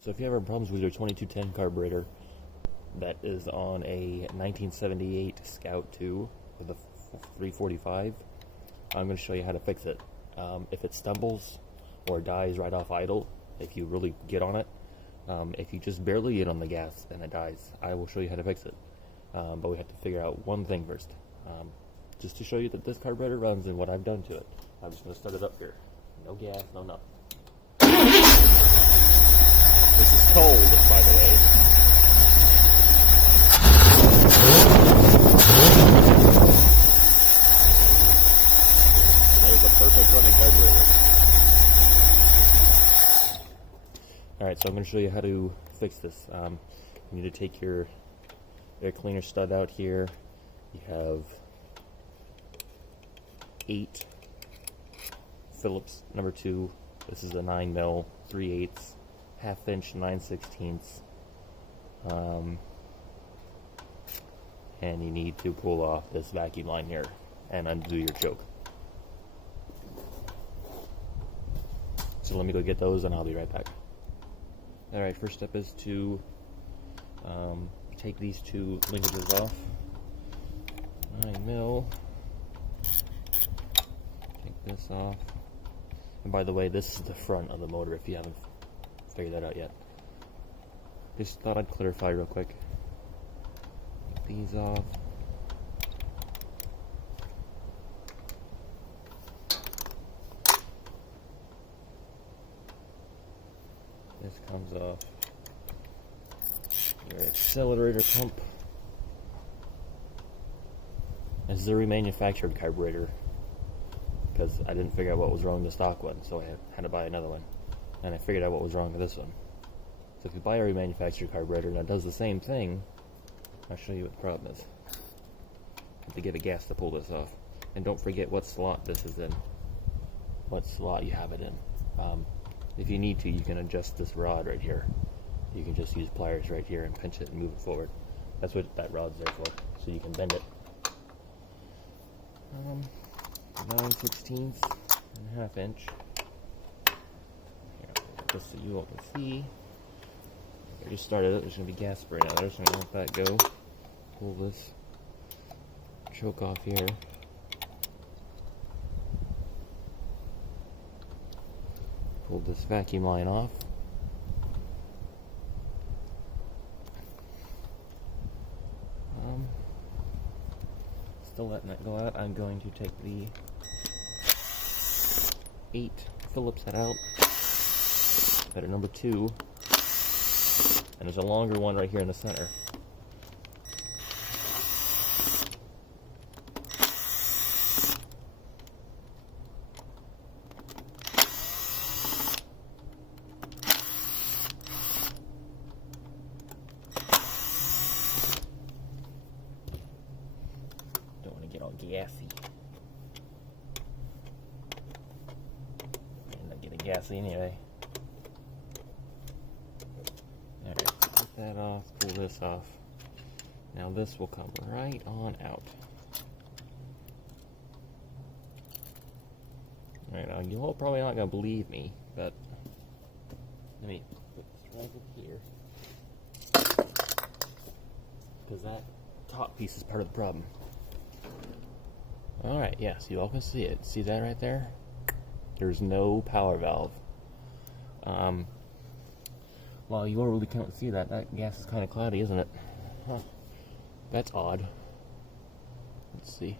So if you have problems with your 2210 carburetor that is on a 1978 Scout 2 with a 345, I'm going to show you how to fix it. If it stumbles or dies right off idle, if you really get on it, if you just barely get on the gas and it dies, I will show you how to fix it. But we have to figure out one thing first. Just to show you that this carburetor runs and what I've done to it. I'm just going to start it up here. No gas, no nothing. This is cold, by the way. There's a perfect running carburetor. Alright, so I'm going to show you how to fix this. You need to take your air cleaner stud out here. You have 8 Phillips number 2. This is a 9mm 3/8, 1/2 inch 9/16. And you need to pull off this vacuum line here and undo your choke. So let me go get those and I'll be right back. Alright, first step is to take these 2 linkages off. 9mm. Take this off. And by the way, this is the front of the motor if you haven't figured that out yet. Just thought I'd clarify real quick. Take these off. This comes off. Your accelerator pump. This is a remanufactured carburetor because I didn't figure out what was wrong with the stock one, so I had to buy another one. And I figured out what was wrong with this one. So if you buy a remanufactured carburetor and it does the same thing, I'll show you what the problem is. You have to get a gas to pull this off. And don't forget what slot this is in. What slot you have it in. If you need to, you can adjust this rod right here. You can just use pliers right here and pinch it and move it forward. That's what that rod's there for, so you can bend it. 9/16 and 1/2 inch. Here, just so you all can see. I just started it. There's going to be gas spraying out there, so I'm going to let that go. Pull this choke off here. Pull this vacuum line off. Still letting that go out. I'm going to take the 8 Phillips head out. Better number 2. And there's a longer one right here in the center. Don't want to get all gassy. End up getting gassy anyway. Alright, take that off, pull this off. Now this will come right on out. Alright, now you're all probably not going to believe me, but let me put this right up here. Because that top piece is part of the problem. Alright, yes, you all can see it. See that right there? There's no power valve. Well, you really can't see that. That gas is kind of cloudy, isn't it? Huh. That's odd. Let's see.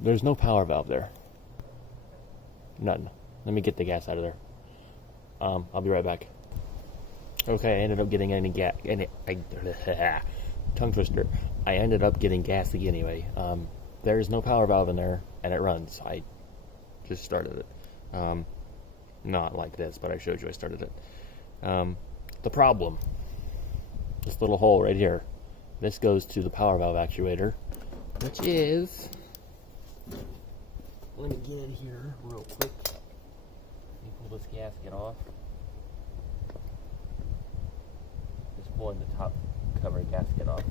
There's no power valve there. None. Let me get the gas out of there. I'll be right back. Okay, I ended up getting any gas. Tongue twister. I ended up getting gassy anyway. There's no power valve in there, and it runs. I just started it. Not like this, but I showed you I started it. The problem, this little hole right here, this goes to the power valve actuator, which is, let me get it here real quick. Let me pull this gasket off. Just pulling the top cover gasket off.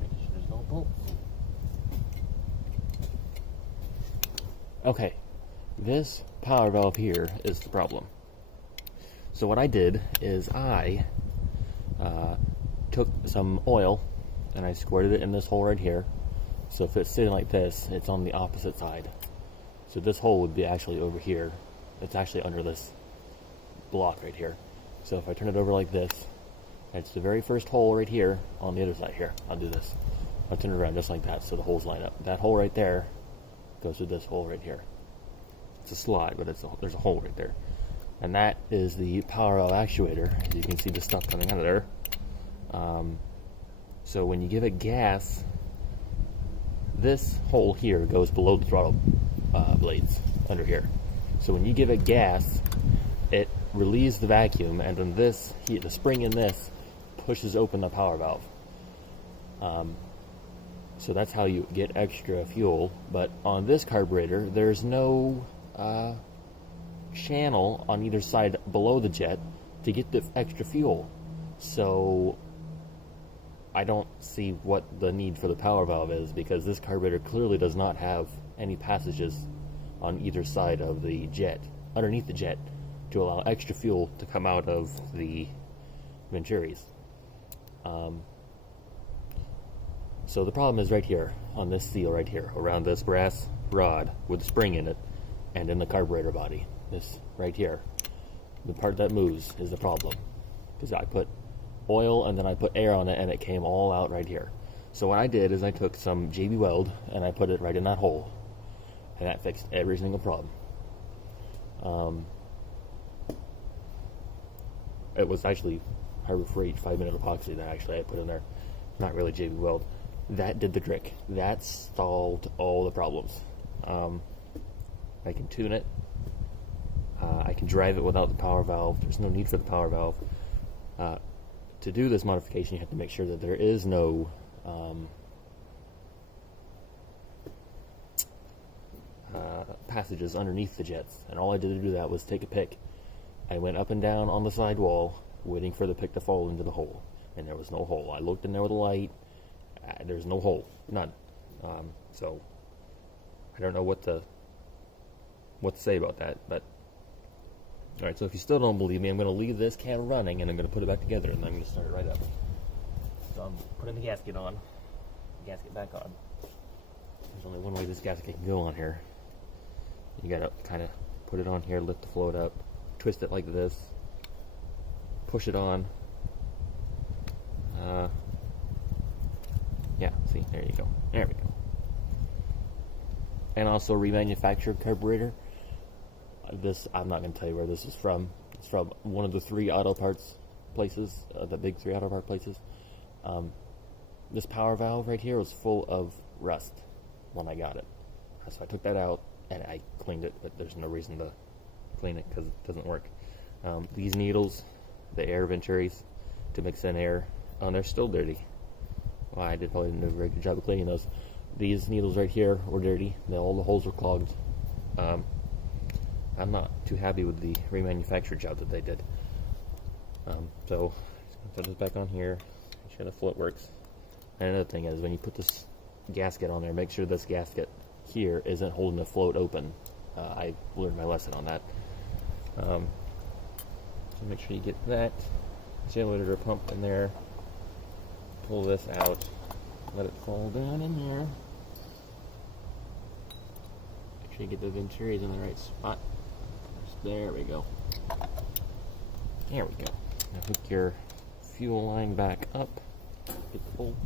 Making sure there's no bolts. Okay, This power valve here is the problem. So what I did is I took some oil and I squirted it in this hole right here. So if it's sitting like this, it's on the opposite side. So this hole would be actually over here. It's actually under this block right here. So if I turn it over like this, it's the very first hole right here on the other side here. I'll do this. I'll turn it around just like that so the holes line up. That hole right there goes through this hole right here. It's a slot, but there's a hole right there. And that is the power valve actuator. As you can see the stuff coming out of there. So when you give it gas, this hole here goes below the throttle blades under here. So when you give it gas, it relieves the vacuum, and then this, the spring in this, pushes open the power valve. So that's how you get extra fuel. But on this carburetor, there's no channel on either side below the jet to get the extra fuel. So I don't see what the need for the power valve is, because this carburetor clearly does not have any passages on either side of the jet, underneath the jet, to allow extra fuel to come out of the Venturis. So the problem is right here, on this seal right here, around this brass rod with a spring in it, and in the carburetor body. This right here, the part that moves, is the problem. Because I put oil and then I put air on it, and it came all out right here. So what I did is I took some JB Weld and I put it right in that hole, and that fixed every single problem. It was actually Harbor Freight 5-minute epoxy that actually I put in there, not really JB Weld. That did the trick. That solved all the problems. I can tune it. I can drive it without the power valve. There's no need for the power valve. To do this modification, you have to make sure that there is no passages underneath the jets. And all I did to do that was take a pick. I went up and down on the side wall, waiting for the pick to fall into the hole. And there was no hole. I looked in there with a light. There's no hole. None. So I don't know what to say about that. But alright, so if you still don't believe me, I'm going to leave this can running, and I'm going to put it back together, and I'm going to start it right up. So I'm putting the gasket on. Gasket back on. There's only one way this gasket can go on here. You got to kind of put it on here, lift the float up, twist it like this, push it on. Yeah, see, there you go. There we go. And also remanufactured carburetor. This, I'm not going to tell you where this is from. It's from one of the 3 auto parts places, the big 3 auto part places. This power valve right here was full of rust when I got it. So I took that out and I cleaned it, but there's no reason to clean it because it doesn't work. These needles, the air Venturis to mix in air, they're still dirty. Well, I probably didn't do a very good job of cleaning those. These needles right here were dirty. All the holes were clogged. I'm not too happy with the remanufactured job that they did. So, just gonna put this back on here, make sure the float works. And another thing is, when you put this gasket on there, make sure this gasket here isn't holding the float open. I learned my lesson on that. So make sure you get that generator pump in there. Pull this out, let it fall down in there. Make sure you get the Venturis in the right spot. There we go. There we go. Now hook your fuel line back up. Get the bolt.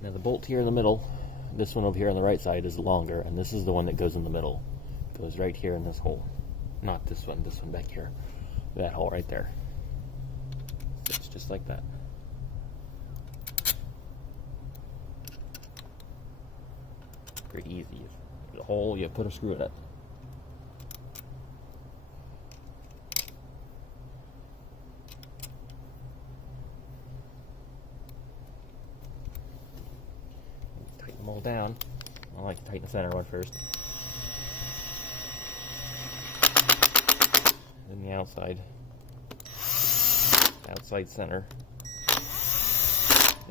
Now the bolt here in the middle, this one over here on the right side is longer, and this is the one that goes in the middle. It goes right here in this hole. Not this one back here. That hole right there. It's just like that. Pretty easy. The hole, you put a screw in it. Tighten them all down. I like to tighten the center one first. Then the outside. Outside center.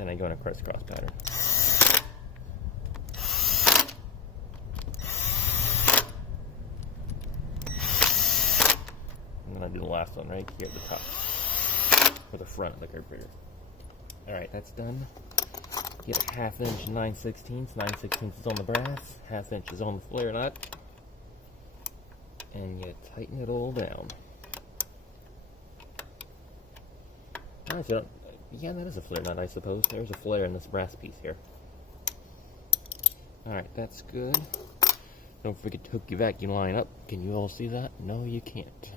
Then I go in a crisscross pattern. And then I do the last one right here at the top, or the front of the carburetor. Alright, that's done. Get a 1/2 inch 9/16. 9/16 is on the brass, 1/2 inch is on the flare nut. And you tighten it all down. Alright, so yeah, that is a flare nut, I suppose. There's a flare in this brass piece here. Alright, that's good. Don't forget to hook your vacuum line up. Can you all see that? No, you can't.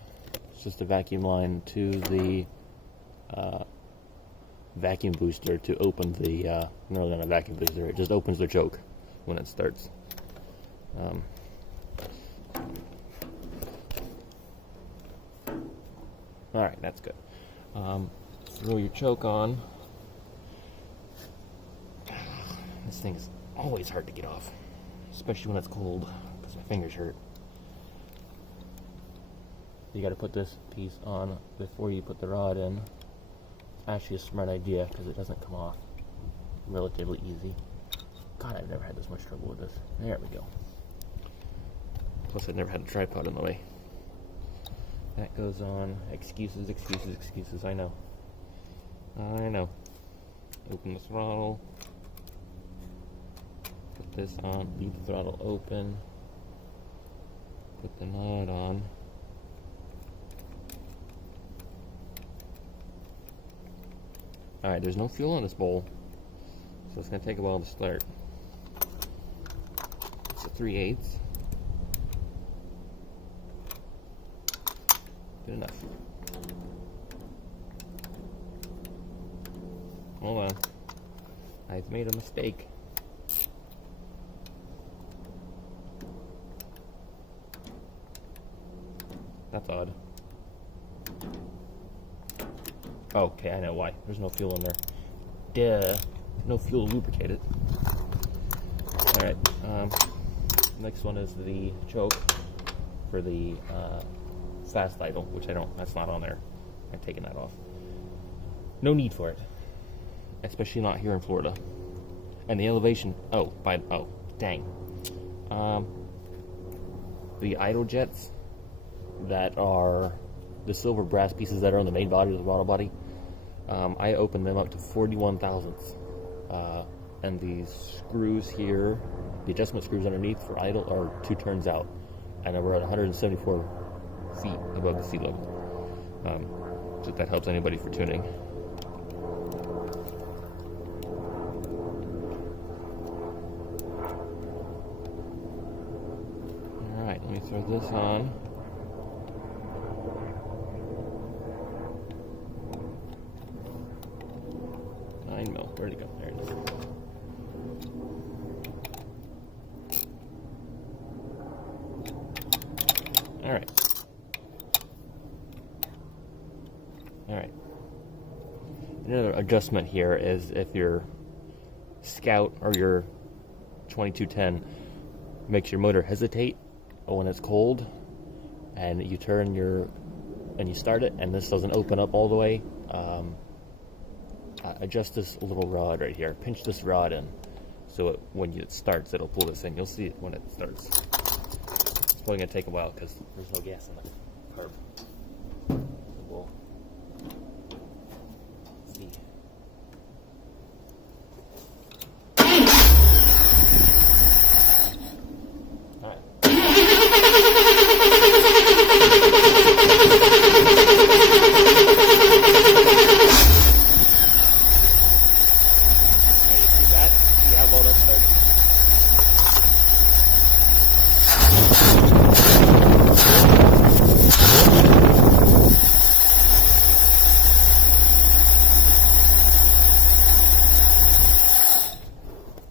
It's just a vacuum line to the vacuum booster to open the, no, not a vacuum booster, it just opens the choke when it starts. Alright, that's good. Throw your choke on. This thing is always hard to get off, especially when it's cold, because my fingers hurt. You got to put this piece on before you put the rod in. It's actually a smart idea because it doesn't come off relatively easy. God, I've never had this much trouble with this. There we go. Plus, I've never had a tripod in the way. That goes on. Excuses, excuses, excuses. I know. I know. Open the throttle. Put this on. Leave the throttle open. Put the nut on. Alright, there's no fuel in this bowl, so it's going to take a while to start. It's a 3/8. Good enough. Hold on. I've made a mistake. That's odd. Okay, I know why. There's no fuel in there. Duh. No fuel to lubricate it. Alright, next one is the choke for the fast idle, which that's not on there. I've taken that off. No need for it. Especially not here in Florida. And the elevation, dang. The idle jets that are the silver brass pieces that are on the main body of the throttle body, I opened them up to 41 thousandths. And these screws here, the adjustment screws underneath for idle, are 2 turns out. And we're at 174 feet above the sea level. So if that helps anybody for tuning. Alright, let me throw this on. Where'd it go? There it is. Alright. Alright. Another adjustment here is if your Scout or your 2210 makes your motor hesitate when it's cold, and you start it and this doesn't open up all the way, adjust this little rod right here. Pinch this rod in so when it starts, it'll pull this in. You'll see it when it starts. It's probably going to take a while because there's no gas in the carb. So we'll see. Alright.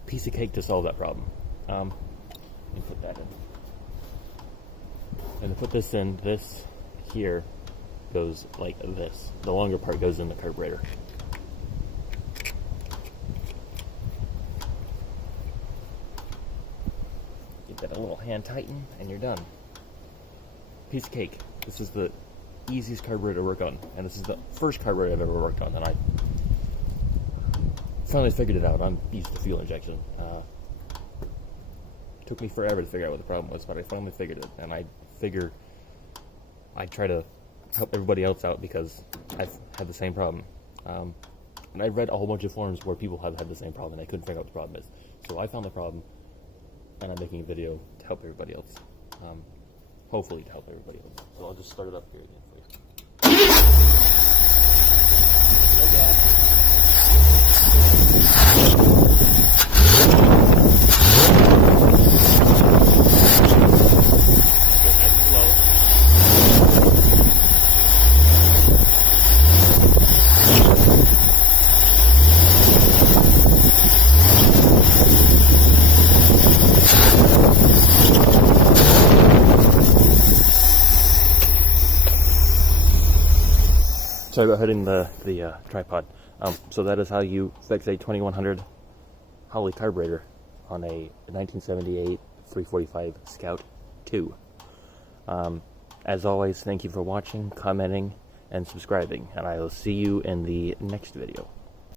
Piece of cake to solve that problem. Let me put that in. And to put this in, this here goes like this. The longer part goes in the carburetor. Get that a little hand tighten, and you're done. Piece of cake. This is the easiest carburetor to work on, and this is the first carburetor I've ever worked on, and I finally figured it out. I'm used to fuel injection. Took me forever to figure out what the problem was, but I finally figured it. And I figure I try to help everybody else out because I've had the same problem. And I read a whole bunch of forums where people have had the same problem and they couldn't figure out what the problem is. So I found the problem, and I'm making a video to help everybody else. Hopefully to help everybody else. So I'll just start it up here again for you. Sorry about hitting the tripod. So that is how you fix a 2100 Holley carburetor on a 1978 345 Scout 2. As always, thank you for watching, commenting, and subscribing, and I will see you in the next video.